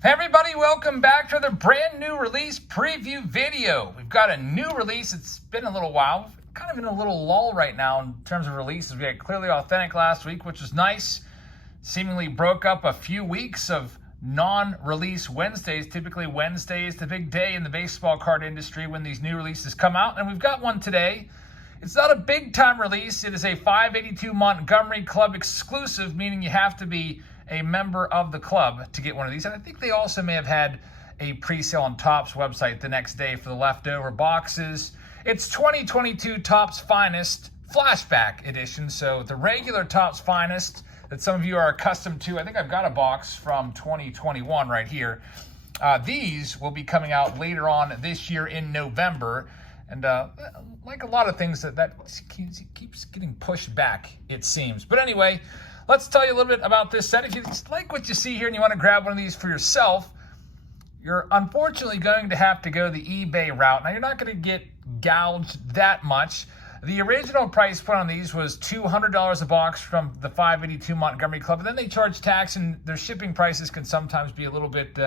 Hey everybody, welcome back to the brand new release preview video. We've got a new release. It's been a little while. We're kind of in a little lull right now in terms of releases. We had Clearly Authentic last week, which was nice. Seemingly broke up a few weeks of non-release Wednesdays. Typically Wednesday is the big day in the baseball card industry when these new releases come out. And we've got one today. It's not a big time release. It is a 582 Montgomery Club exclusive, meaning you have to be a member of the club to get one of these. And I think they also may have had a pre-sale on Topps website the next day for the leftover boxes. It's 2022 Topps Finest Flashback Edition. So the regular Topps Finest that some of you are accustomed to, I think I've got a box from 2021 right here. These will be coming out later on this year in November. And like a lot of things, that keeps getting pushed back, it seems. But anyway, let's tell you a little bit about this set. If you like what you see here and you want to grab one of these for yourself, you're unfortunately going to have to go the eBay route. Now, you're not going to get gouged that much. The original price point on these was $200 a box from the 582 Montgomery Club. And then they charge tax, and their shipping prices can sometimes be a little bit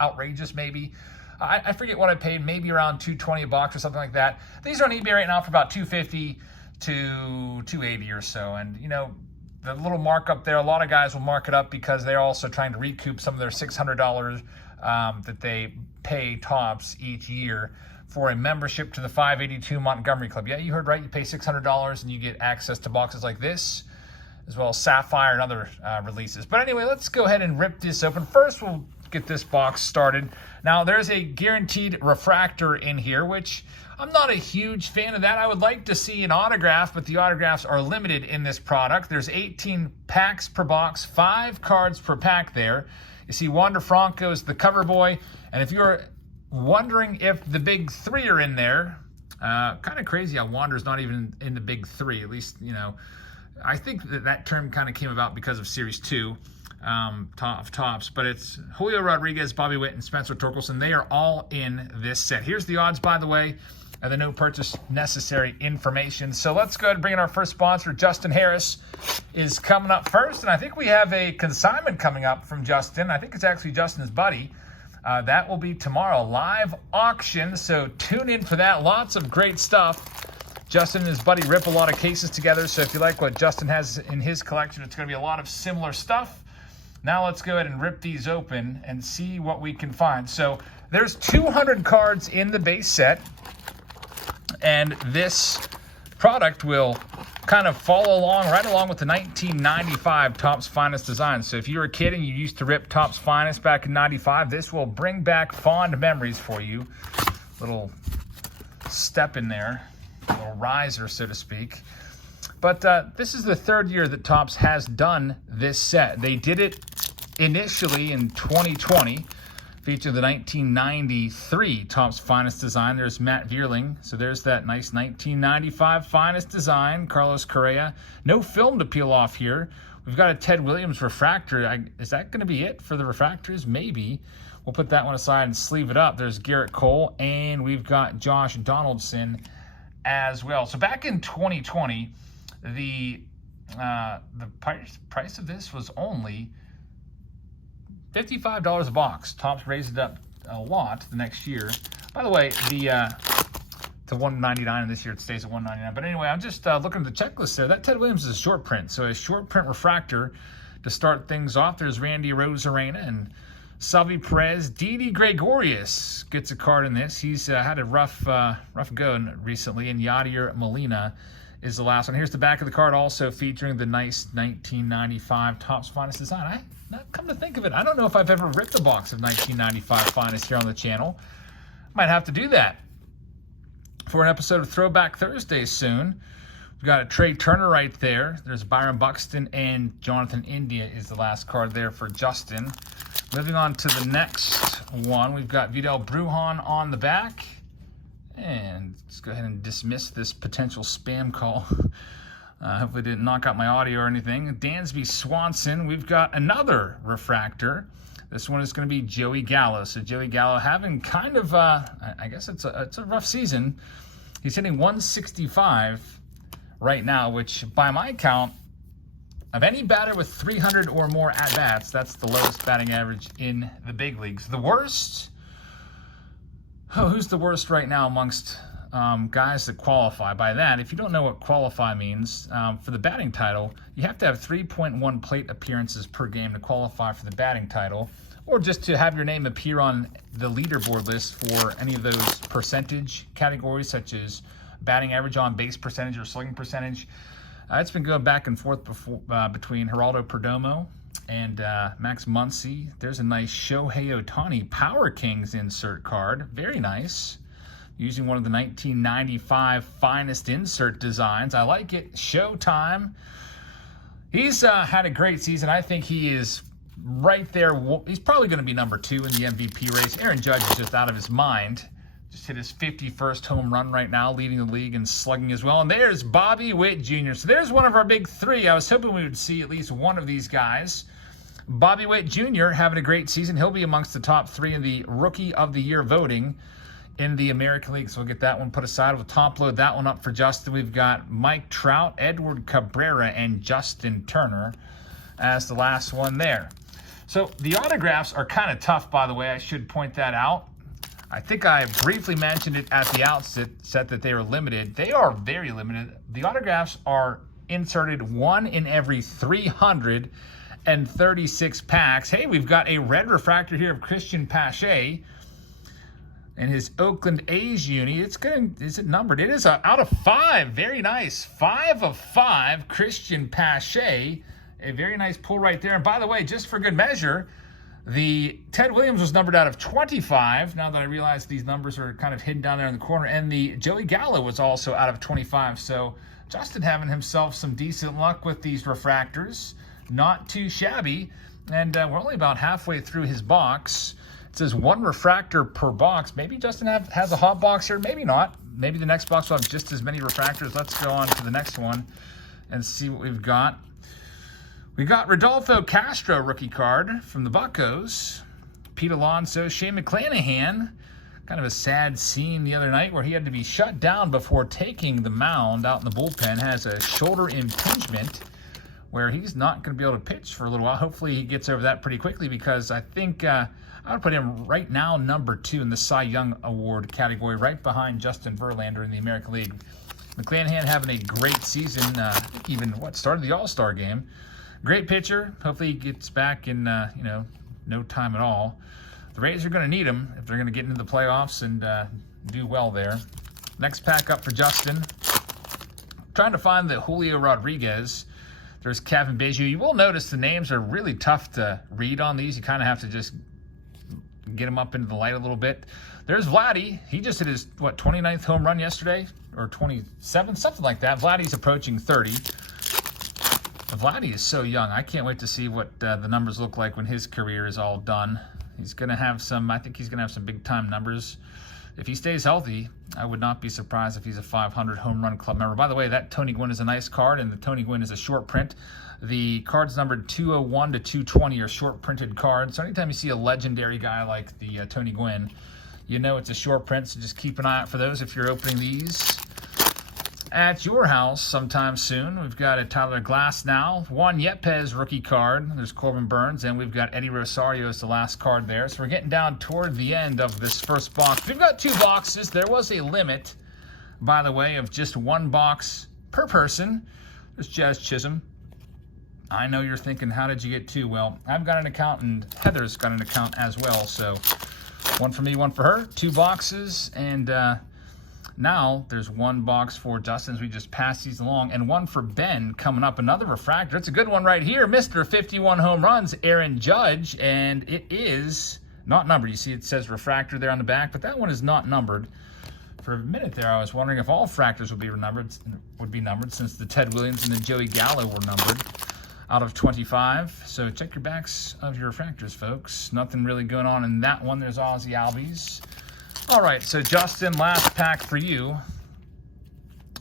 outrageous, maybe. I forget what I paid, maybe around $220 a box or something like that. These are on eBay right now for about $250 to $280 or so. And, you know, the little markup there, a lot of guys will mark it up because they're also trying to recoup some of their $600 that they pay Topps each year for a membership to the 582 Montgomery Club. Yeah, you heard right. You pay $600 and you get access to boxes like this, as well as Sapphire and other releases. But anyway, let's go ahead and rip this open. First, we'll get this box started. Now, there's a guaranteed refractor in here, which I'm not a huge fan of that. I would like to see an autograph, but the autographs are limited in this product. There's 18 packs per box, 5 cards per pack there. You see Wander Franco is the cover boy, and if you're wondering if the big three are in there, kind of crazy how Wander's not even in the big three. At least, you know, I think that term kind of came about because of Series 2. Topps, but it's Julio Rodriguez, Bobby Witt, and Spencer Torkelson. They are all in this set. Here's the odds, by the way, and the no purchase necessary information. So let's go ahead and bring in our first sponsor. Justin Harris is coming up first, and I think we have a consignment coming up from Justin. I think it's actually Justin's buddy. That will be tomorrow, live auction, so tune in for that. Lots of great stuff. Justin and his buddy rip a lot of cases together, so if you like what Justin has in his collection, it's going to be a lot of similar stuff. Now let's go ahead and rip these open and see what we can find. So there's 200 cards in the base set, and this product will kind of follow along, right along with the 1995 Topps Finest design. So if you were a kid and you used to rip Topps Finest back in 95, this will bring back fond memories for you. Little step in there, a little riser, so to speak. But this is the third year that Topps has done this set. They did it initially in 2020, featured the 1993 Topps Finest design. There's Matt Vierling. So there's that nice 1995 Finest design. Carlos Correa. No film to peel off here. We've got a Ted Williams refractor. Is that going to be it for the refractors? Maybe. We'll put that one aside and sleeve it up. There's Garrett Cole, and we've got Josh Donaldson as well. So back in 2020, the price of this was only $55 a box. Topps raised it up a lot the next year. By the way, to $199, and this year it stays at $199. But anyway, I'm just looking at the checklist there. That Ted Williams is a short print, so a short print refractor to start things off. There's Randy Rosarena and Salvi Perez. Didi Gregorius gets a card in this. He's had a rough go recently, and Yadier Molina is the last one. Here's the back of the card, also featuring the nice 1995 Topps Finest design. Come to think of it, I don't know if I've ever ripped a box of 1995 Finest here on the channel. Might have to do that for an episode of Throwback Thursday soon. We've got a Trey Turner right there. There's Byron Buxton, and Jonathan India is the last card there for Justin. Moving on to the next one, we've got Vidal Brujan on the back. And let's go ahead and dismiss this potential spam call. Hopefully it didn't knock out my audio or anything. Dansby Swanson. We've got another refractor. This one is going to be Joey Gallo. So Joey Gallo having kind of, I guess it's a rough season. He's hitting 165 right now, which by my count of any batter with 300 or more at-bats. That's the lowest batting average in the big leagues. The worst, who's the worst right now amongst guys that qualify? By that, if you don't know what qualify means, for the batting title, you have to have 3.1 plate appearances per game to qualify for the batting title, or just to have your name appear on the leaderboard list for any of those percentage categories, such as batting average, on base percentage, or slugging percentage. It's been going back and forth between Geraldo Perdomo and Max Muncy. There's a nice Shohei Ohtani Power Kings insert card. Very nice. Using one of the 1995 finest insert designs. I like it. Showtime. He's had a great season. I think he is right there. He's probably going to be number 2 in the MVP race. Aaron Judge is just out of his mind. Just hit his 51st home run right now, leading the league in slugging as well. And there's Bobby Witt Jr. So there's one of our big 3. I was hoping we would see at least one of these guys. Bobby Witt Jr. having a great season. He'll be amongst the top 3 in the Rookie of the Year voting in the American League. So we'll get that one put aside. We'll top load that one up for Justin. We've got Mike Trout, Edward Cabrera, and Justin Turner as the last one there. So the autographs are kind of tough, by the way. I should point that out. I think I briefly mentioned it at the outset that they were limited. They are very limited. The autographs are inserted 1 in every 336 packs. Hey, we've got a red refractor here of Christian Pache and his Oakland A's uni. Is it numbered? It is out of 5. Very nice. 5 of 5, Christian Pache. A very nice pull right there. And by the way, just for good measure, the Ted Williams was numbered out of 25. Now that I realize these numbers are kind of hidden down there in the corner. And the Joey Gallo was also out of 25. So Justin having himself some decent luck with these refractors. Not too shabby. And we're only about halfway through his box. It says 1 refractor per box. Maybe Justin has a hot box here. Maybe not. Maybe the next box will have just as many refractors. Let's go on to the next one and see what we've got. We got Rodolfo Castro rookie card from the Buccos. Pete Alonso, Shane McClanahan. Kind of a sad scene the other night where he had to be shut down before taking the mound out in the bullpen. Has a shoulder impingement where he's not going to be able to pitch for a little while. Hopefully he gets over that pretty quickly, because I think I would put him right now number 2 in the Cy Young Award category, right behind Justin Verlander in the American League. McClanahan having a great season, even started the All-Star game. Great pitcher. Hopefully he gets back in no time at all. The Rays are going to need him if they're going to get into the playoffs and do well there. Next pack up for Justin. Trying to find the Julio Rodriguez. There's Kevin Biggio. You will notice the names are really tough to read on these. You kind of have to just get them up into the light a little bit. There's Vladdy. He just hit his, 29th home run yesterday? Or 27th? Something like that. Vladdy's approaching 30. Vladdy is so young. I can't wait to see what the numbers look like when his career is all done. He's going to have some, I think he's going to have some big-time numbers. If he stays healthy, I would not be surprised if he's a 500 home run club member. By the way, that Tony Gwynn is a nice card, and the Tony Gwynn is a short print. The cards numbered 201 to 220 are short printed cards. So anytime you see a legendary guy like the Tony Gwynn, you know it's a short print, so just keep an eye out for those if you're opening these at your house sometime soon. We've got a Tyler Glasnow, Juan Yepez rookie card. There's Corbin Burns, and we've got Eddie Rosario as the last card there. So we're getting down toward the end of this first box. We've got 2 boxes. There was a limit, by the way, of just 1 box per person. There's Jazz Chisholm. I know you're thinking, how did you get 2? Well, I've got an account, and Heather's got an account as well. So 1 for me, 1 for her. 2 boxes, and now there's 1 box for Justin as we just pass these along, and 1 for Ben coming up. Another refractor. It's a good one right here. Mr. 51 home runs, Aaron Judge, and it is not numbered. You see it says refractor there on the back, but that one is not numbered. For a minute there, I was wondering if all fractors would be numbered since the Ted Williams and the Joey Gallo were numbered out of 25. So check your backs of your refractors, folks. Nothing really going on in that one. There's Ozzy Albies. All right, so Justin, last pack for you.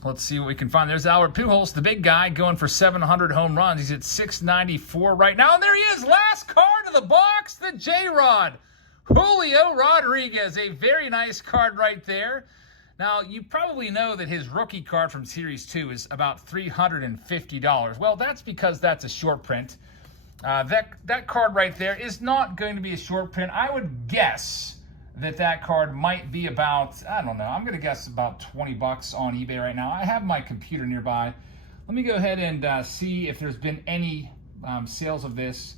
Let's see what we can find. There's Albert Pujols, the big guy, going for 700 home runs. He's at 694 right now. And there he is, last card of the box, the J-Rod. Julio Rodriguez, a very nice card right there. Now, you probably know that his rookie card from Series 2 is about $350. Well, that's because that's a short print. That card right there is not going to be a short print. I would guess that card might be about, I don't know, I'm going to guess about 20 bucks on eBay right now. I have my computer nearby. Let me go ahead and see if there's been any sales of this.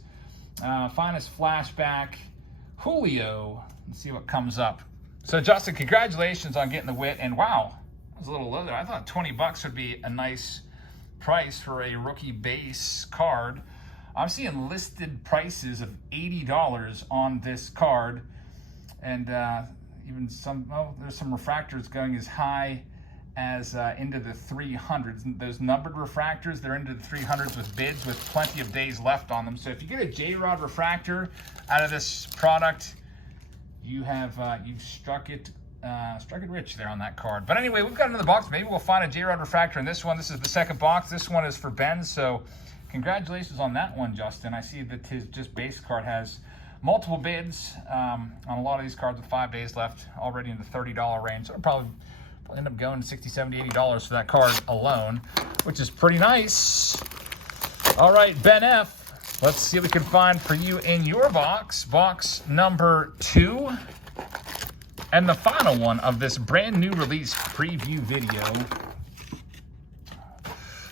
Finest Flashback, Julio. Let's see what comes up. So, Justin, congratulations on getting the Wit. And wow, that was a little low there. I thought 20 bucks would be a nice price for a rookie base card. I'm seeing listed prices of $80 on this card. And even some, there's some refractors going as high as into the 300s. Those numbered refractors, they're into the 300s with bids with plenty of days left on them. So if you get a J-Rod refractor out of this product, you have you've struck it rich there on that card. But anyway, we've got another box. Maybe we'll find a J-Rod refractor in this one. This is the second box. This one is for Ben. So congratulations on that one, Justin. I see that his just base card has multiple bids on a lot of these cards with 5 days left, already in the $30 range. So it'll probably end up going $60, $70, $80 for that card alone, which is pretty nice. All right, Ben F., let's see what we can find for you in your box. Box number 2. And the final one of this brand new release preview video.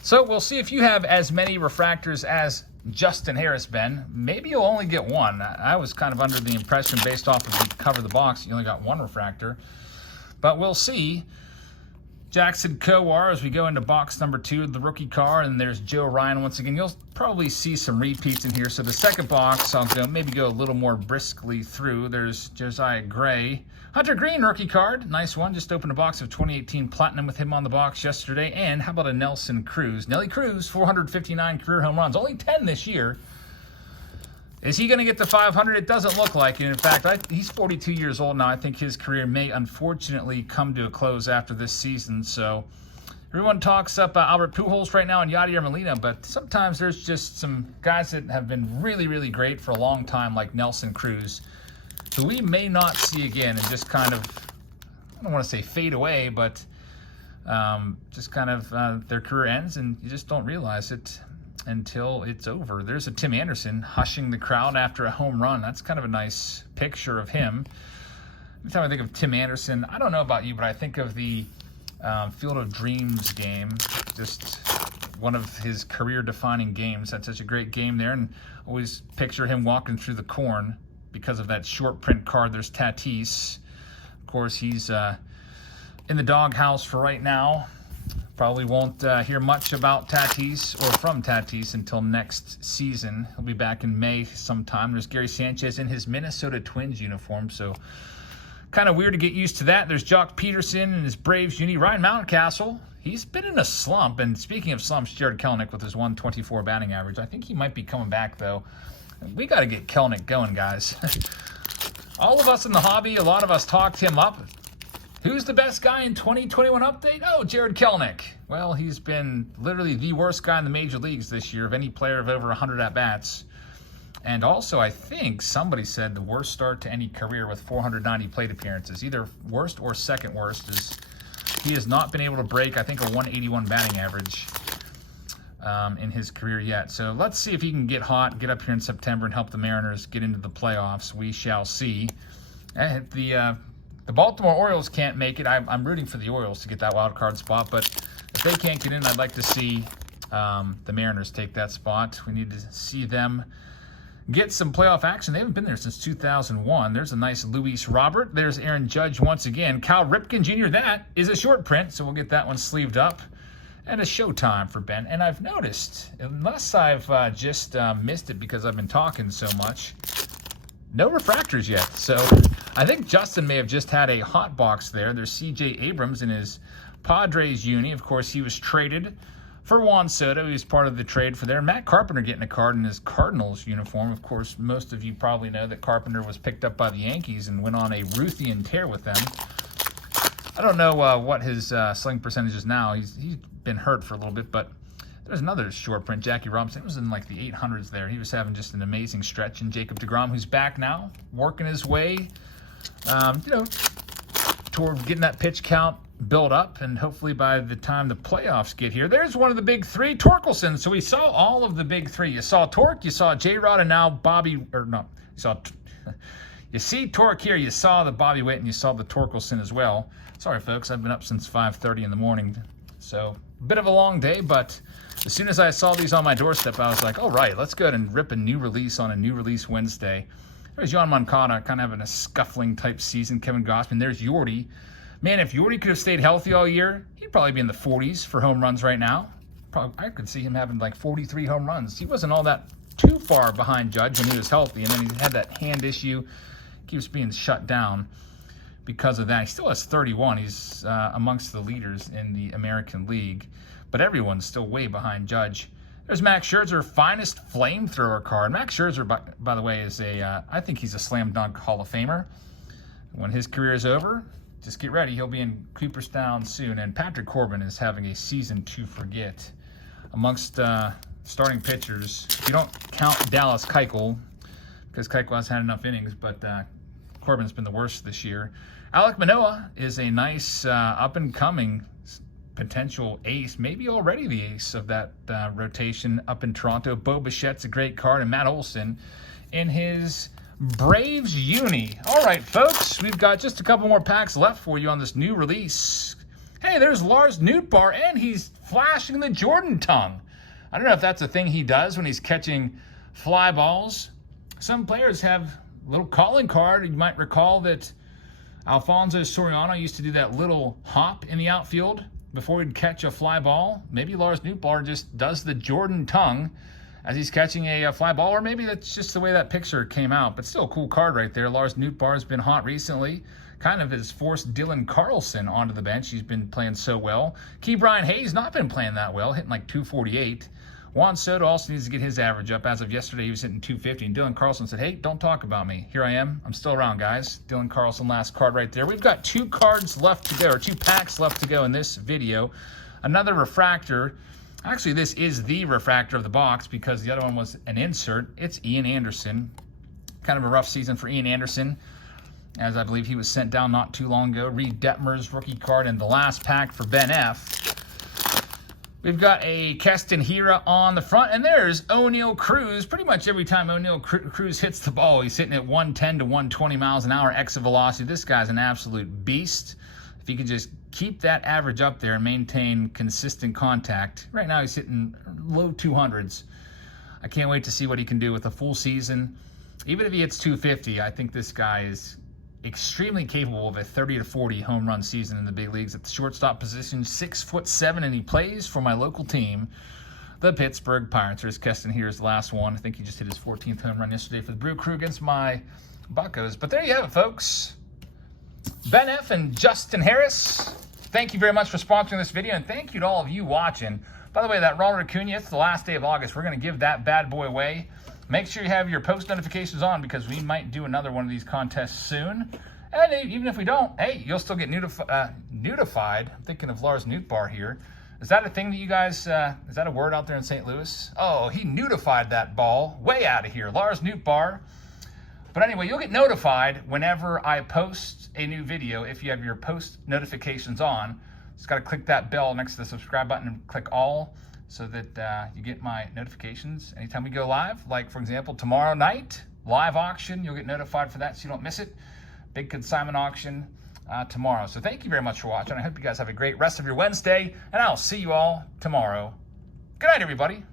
So we'll see if you have as many refractors as Justin Harris, Ben. Maybe you'll only get one. I was kind of under the impression, based off of the cover of the box, you only got one refractor. But we'll see. Jackson Kowar as we go into box number 2 of the rookie card, and there's Joe Ryan once again. You'll probably see some repeats in here. So the second box, I'll maybe go a little more briskly through. There's Josiah Gray. Hunter Green rookie card, nice one. Just opened a box of 2018 Platinum with him on the box yesterday. And how about a Nelson Cruz? Nelly Cruz, 459 career home runs, only 10 this year. Is he going to get to 500? It doesn't look like it. In fact, he's 42 years old now. I think his career may unfortunately come to a close after this season. So everyone talks up Albert Pujols right now and Yadier Molina, but sometimes there's just some guys that have been really, really great for a long time, like Nelson Cruz, who we may not see again and just kind of, I don't want to say fade away, but just kind of their career ends and you just don't realize it until it's over. There's a Tim Anderson hushing the crowd after a home run. That's kind of a nice picture of him. Every time I think of Tim Anderson, I don't know about you, but I think of the Field of Dreams game, just one of his career-defining games. That's such a great game there, and always picture him walking through the corn because of that short print card. There's Tatis. Of course, he's in the doghouse for right now. Probably won't hear much about Tatis or from Tatis until next season. He'll be back in May sometime. There's Gary Sanchez in his Minnesota Twins uniform, so kind of weird to get used to that. There's Jock Peterson in his Braves uni. Ryan Mountcastle, he's been in a slump. And speaking of slumps, Jared Kelenic with his 124 batting average. I think he might be coming back, though. We got to get Kelenic going, guys. All of us in the hobby, a lot of us talked him up. Who's the best guy in 2021 update? Oh, Jared Kelenic. Well, he's been literally the worst guy in the major leagues this year of any player of over 100 at-bats. And also, I think somebody said the worst start to any career with 490 plate appearances. Either worst or second worst. He has not been able to break, I think, a 181 batting average in his career yet. So let's see if he can get hot, get up here in September, and help the Mariners get into the playoffs. We shall see. The Baltimore Orioles can't make it. I'm rooting for the Orioles to get that wild card spot, but if they can't get in, I'd like to see the Mariners take that spot. We need to see them get some playoff action. They haven't been there since 2001. There's a nice Luis Robert. There's Aaron Judge once again. Cal Ripken Jr., that is a short print, so we'll get that one sleeved up. And a showtime for Ben. And I've noticed, unless I've just missed it because I've been talking so much, no refractors yet. So I think Justin may have just had a hot box there. There's C.J. Abrams in his Padres uni. Of course, he was traded for Juan Soto. He was part of the trade for there. Matt Carpenter getting a card in his Cardinals uniform. Of course, most of you probably know that Carpenter was picked up by the Yankees and went on a Ruthian tear with them. I don't know what his sling percentage is now. He's been hurt for a little bit, but there's another short print, Jackie Robinson. It was in like the 800s there. He was having just an amazing stretch. And Jacob deGrom, who's back now, working his way, toward getting that pitch count build up, and hopefully by the time the playoffs get here, there's one of the big three, Torkelson. So we saw all of the big three. You saw Torque, you saw J-Rod, and now Bobby, or no, you see Torque here, you saw the Bobby Witt, and you saw the Torkelson as well. Sorry, folks, I've been up since 5:30 in the morning, so a bit of a long day, but as soon as I saw these on my doorstep, I was like, all right, let's go ahead and rip a new release on a new release Wednesday. There's Yoan Moncada, kind of having a scuffling type season. Kevin Gossman. There's Yordy. Man, if Yordy could have stayed healthy all year, he'd probably be in the 40s for home runs right now. I could see him having like 43 home runs. He wasn't all that too far behind Judge when he was healthy, and then he had that hand issue. Keeps being shut down because of that. He still has 31. He's amongst the leaders in the American League, but everyone's still way behind Judge. There's Max Scherzer, finest flamethrower card. Max Scherzer, by the way, is I think he's a slam dunk Hall of Famer. When his career is over, just get ready. He'll be in Cooperstown soon. And Patrick Corbin is having a season to forget. Amongst starting pitchers, if you don't count Dallas Keuchel, because Keuchel has had enough innings, but Corbin's been the worst this year. Alek Manoah is a nice up-and-coming potential ace, maybe already the ace of that rotation up in Toronto. Bo Bichette's a great card, and Matt Olson in his Braves uni. All right, folks, we've got just a couple more packs left for you on this new release. Hey, there's Lars Nootbaar, and he's flashing the Jordan tongue. I don't know if that's a thing he does when he's catching fly balls. Some players have a little calling card. You might recall that Alfonso Soriano used to do that little hop in the outfield before he'd catch a fly ball. Maybe Lars Nootbaar just does the Jordan tongue as he's catching a fly ball, or maybe that's just the way that picture came out, but still a cool card right there. Lars Nootbaar has been hot recently, kind of has forced Dylan Carlson onto the bench. He's been playing so well. Ke'Bryan Hayes not been playing that well, hitting like 248. Juan Soto also needs to get his average up. As of yesterday, he was hitting 250, and Dylan Carlson said, hey, don't talk about me. Here I am. I'm still around, guys. Dylan Carlson, last card right there. We've got 2 cards left to go, or 2 packs left to go in this video. Another refractor. Actually, this is the refractor of the box because the other one was an insert. It's Ian Anderson. Kind of a rough season for Ian Anderson, as I believe he was sent down not too long ago. Reed Detmer's rookie card in the last pack for Ben F. We've got a Keston Hiura on the front, and there's O'Neal Cruz. Pretty much every time O'Neal Cruz hits the ball, he's hitting at 110 to 120 miles an hour exit velocity. This guy's an absolute beast. If he can just keep that average up there and maintain consistent contact. Right now he's hitting low 200s. I can't wait to see what he can do with a full season. Even if he hits 250, I think this guy is extremely capable of a 30 to 40 home run season in the big leagues. At the shortstop position, 6'7", and he plays for my local team, the Pittsburgh Pirates. There's Keston Hiura's last one. I think he just hit his 14th home run yesterday for the Brew Crew against my Buccos. But there you have it, folks. Ben F. and Justin Harris, thank you very much for sponsoring this video, and thank you to all of you watching. By the way, that Ronald Acuna, it's the last day of August. We're going to give that bad boy away. Make sure you have your post notifications on because we might do another one of these contests soon. And even if we don't, hey, you'll still get notified. I'm thinking of Lars Nootbaar here. Is that a thing that you guys, is that a word out there in St. Louis? Oh, he notified that ball. Way out of here. Lars Nootbaar. But anyway, you'll get notified whenever I post a new video if you have your post notifications on. Just got to click that bell next to the subscribe button and click all so that you get my notifications anytime we go live. Like, for example, tomorrow night, live auction. You'll get notified for that so you don't miss it. Big consignment auction tomorrow. So thank you very much for watching. I hope you guys have a great rest of your Wednesday, and I'll see you all tomorrow. Good night, everybody.